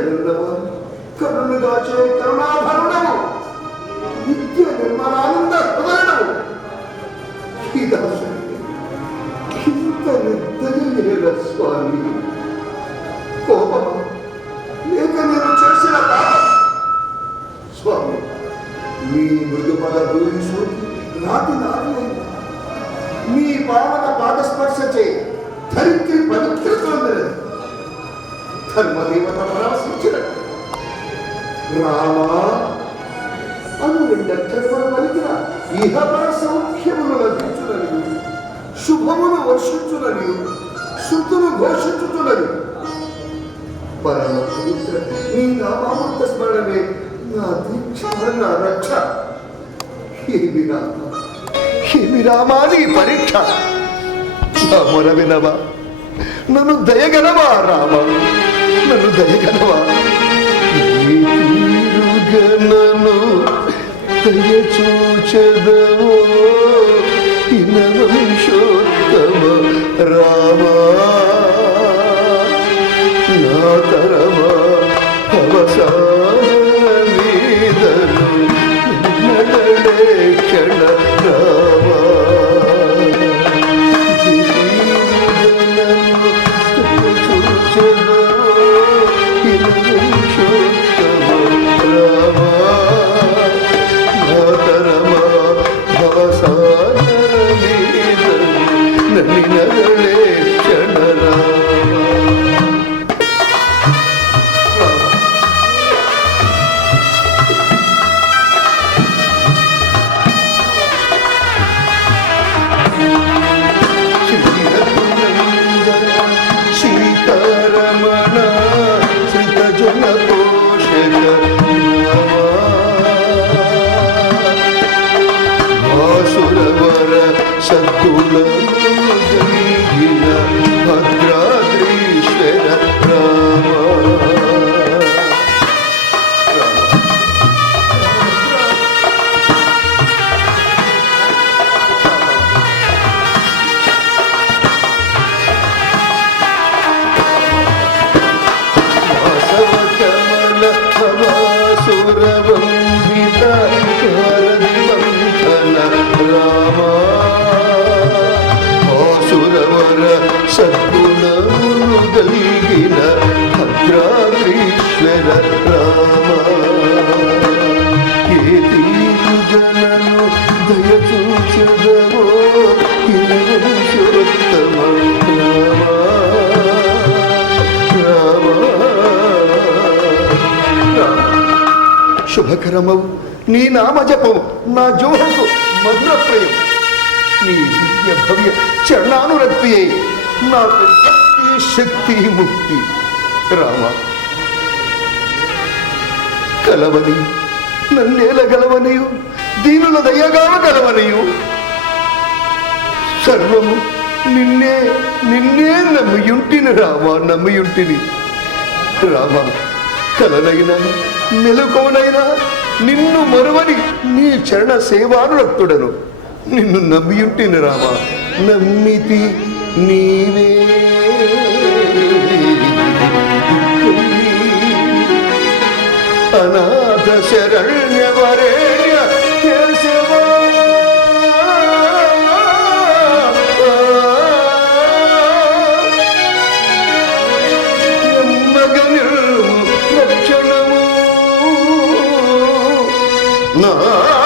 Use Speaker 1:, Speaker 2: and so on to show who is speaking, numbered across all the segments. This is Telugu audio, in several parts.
Speaker 1: శరణవ కరుణ దాచే కరుణాభరణము నిత్య నిర్మలానంద హృదయము. ఇదాసరి ఇంత నిర్దయ స్వామి? కోపమా లేక నేను చేసిన స్వామి మీ మృదుపద గురించి నాటి నాటి మీ పావన పాదస్పర్శ చే ధరిత్రి పవిత్రతొందినది ధర్మదేవత పరామర్శించినది రామా అను రెండక్షరములు పలికిన ఇహపర సౌఖ్యములు లభించునని శుభములు వర్షించునని శృతులు ఘోషించుతున్నది పరమ పవిత్ర నీ నామామృత స్మరణమే నా దీక్ష నా రక్ష. ఏమి రామ ఏమి రామా నీ పరీక్ష? నా మొర వినవా? నన్ను దయగలవా రామ? నన్ను దయగనవా ఈ తీరుగనను దయ రామా నా తరమా సద్గుణములు కలిగిన భద్రాద్రీశ్వర రామ ఏ తీరుగనను దయ చూచదవో శుభకరమవు. నీ నామజపము నా జోహకు మధుర ప్రియం. నీ దివ్య భవ్య చరణానురక్తి నాకు భక్తి శక్తి ముక్తి. రామ కలవని నన్నేల గలవనియు దీనుల దయగా గలవనియు. సర్వము నిన్నే నిన్నే నమ్మియుంటిని రామా నమ్మియుంటిని. రామా కలనైనా మెలకువనైనా నిన్ను మరువని నీ చరణ సేవానురక్తుడను. నిన్ను నమ్మియుంటిని రామా నమ్మితి నీవే. అనాథ శరణ్య కేశవా. నమ్మగనిరు రక్షణము నా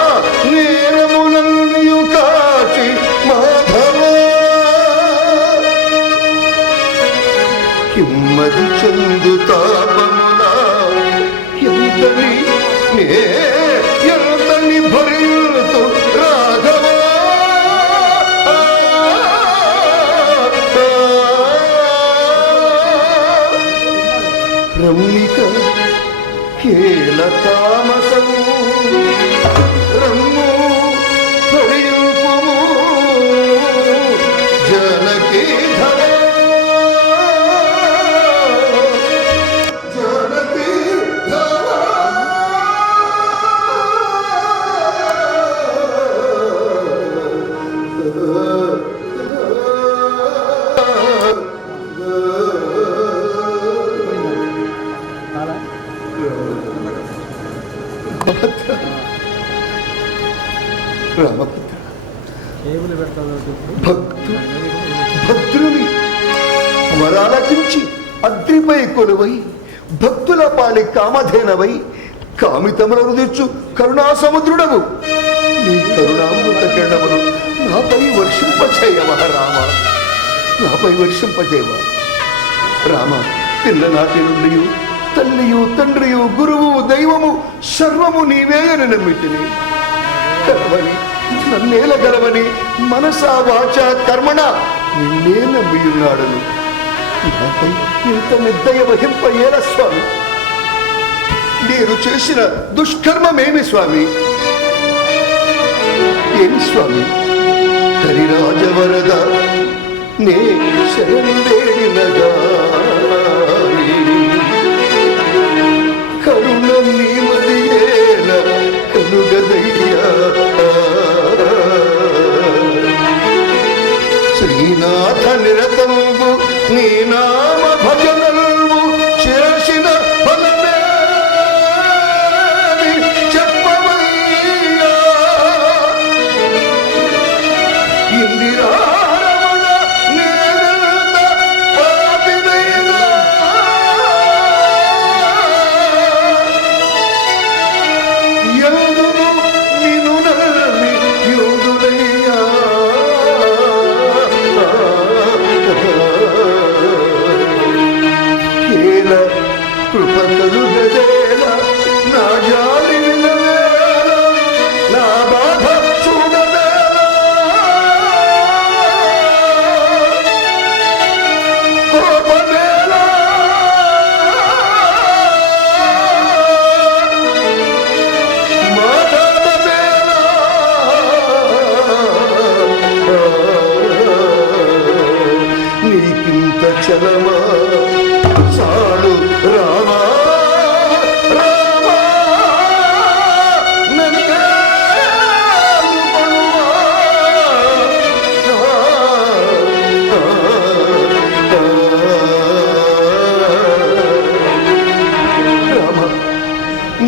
Speaker 1: మరి చందు తాపమునా ఎంతని నే ఎంతని భరితు రాఘవా? రమ్మిక కేల తామసము. అగ్నిపై కొలువై భక్తుల పాలి కామధేనవై కామితములను తెచ్చు కరుణా సముద్రుడవు నీ కరుణామృత కిరణములు నాపై వర్షింపచేయవ రామ నాపై వర్షింపచేయవ రామ పిల్లనాటి నుండి తల్లియు తండ్రియు గురువు దైవము సర్వము నీవే అని నమ్మితిని. కలవని నన్నేల గలవని మనసా వాచ కర్మణ నిన్నే నమ్మియున్నాడను. నాపై ఇంత నిర్దయ వహింప ఏల స్వామి? మీరు చేసిన దుష్కర్మమేమి స్వామి? ఏమి స్వామి? హరిరాజవరద నే శరణేడినగా కరుణ నీమదియేల కనుగదయ్యా. శ్రీనాథ నిరతంబు నీ నామ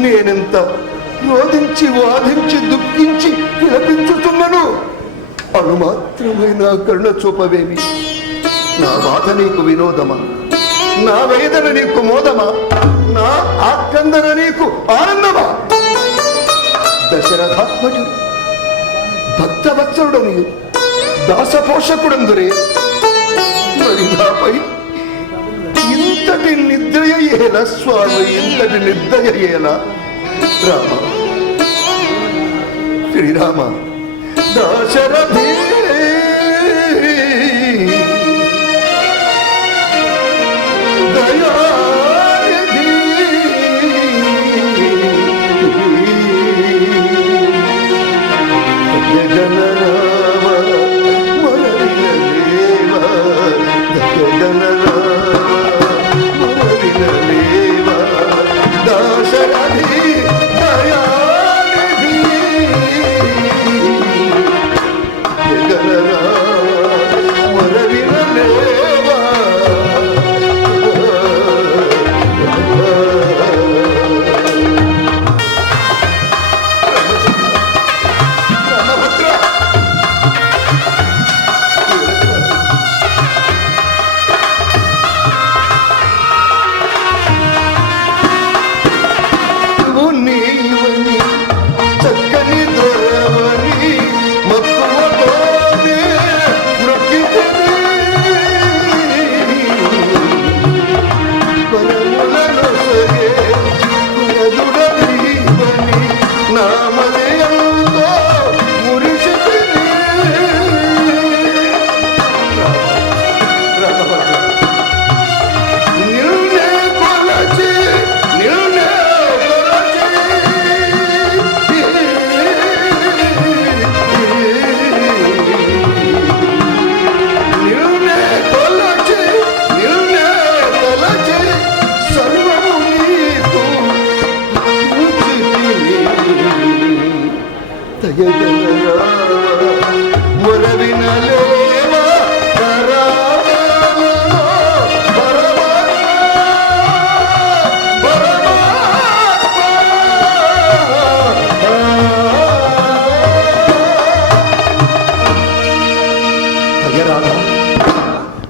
Speaker 1: నేనెంత రోధించి వాదించి దుఃఖించి విలపించుతున్నాను అనుమాత్రమైన కరుణ చూపవేమి. నా బాధ నీకు వినోదమా? నా వేదన నీకు మోదమా? నా ఆక్రందన నీకు ఆనందమా? దశరథాత్మజుడు భక్తవత్సరుడని దాసపోషకుడందురే. మరి నాపై ఏల స్వామి ఇంతటి నిద్రయ ఏల రామ. శ్రీరామ. దాశరథి. దయా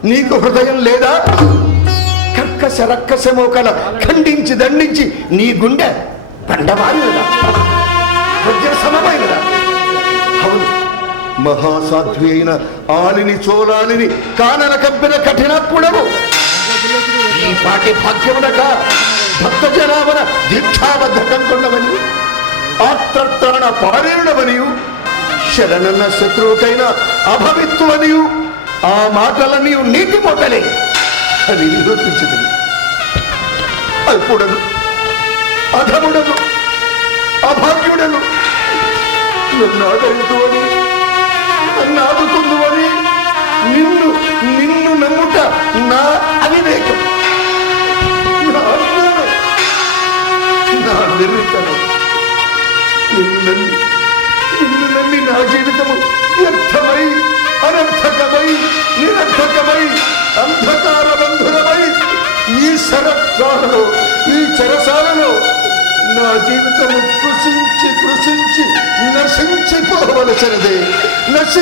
Speaker 1: నీకు హృదయం లేదా? కర్కశ రక్కసమో కల ఖండించి దండించి నీ గుండె బండవాయుదా వజ్ర సమమైనదా మహాసాధ్వి అయిన ఆలిని చోళాలిని కానల కంపిన కఠినాత్ముడవు ఈ పాటి భాగ్యమునక భక్త జనాభన దీక్షాబద్ధకం కొండవని ఆత్రత్రాణ పారేరుడవనియు శరణన్న శత్రువుకైన అభవిత్వనియు ఆ మాటలన్నీ నీటి మొట్టలే అది నిరూపించదు అల్పుడను అధముడను అభాగ్యుడను నన్ను ఆదరించువని నన్ను అని నిన్ను నిన్ను నమ్ముట నా అవివేకం. నా అజ్ఞానం, నా వెర్రితనం నిన్ను నమ్మి నిన్ను నమ్మి నా జీవితము వ్యర్థమై అనర్థకమై నిరర్థకమై అంధకార బంధురమై ఈ శరత్కాలలో ఈ చెరసాలలో నా జీవితము కృషించి కృషించి నశించిపోవలసినది. నశి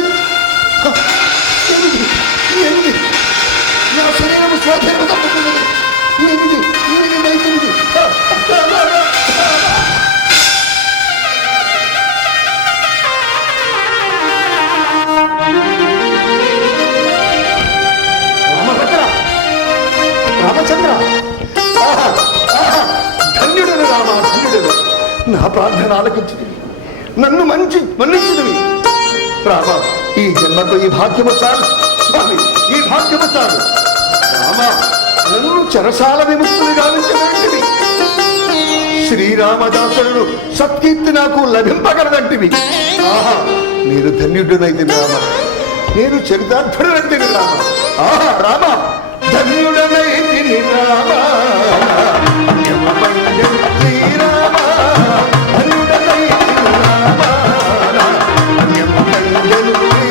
Speaker 1: నా శరీరము స్వాధీనత తప్పుతున్నది ఎనిమిది నన్ను మంచి మన్నించుదివి. రామ ఈ జన్మకు ఈ భాగ్యము చాలు. స్వామి ఈ భాగ్యము చాలు. రామ నన్ను చెరసాల విముక్తులు గావించబడింది శ్రీరామదాసులను సత్కీర్తి నాకు లభింపగలదంటివి. ఆహా నేను ధన్యుడునైతే రామ. నేను చరితార్థుడనైతే రామ. ఆహా రామ ధన్యుడనైతే రామ. శ్రీరామ. Hallelujah.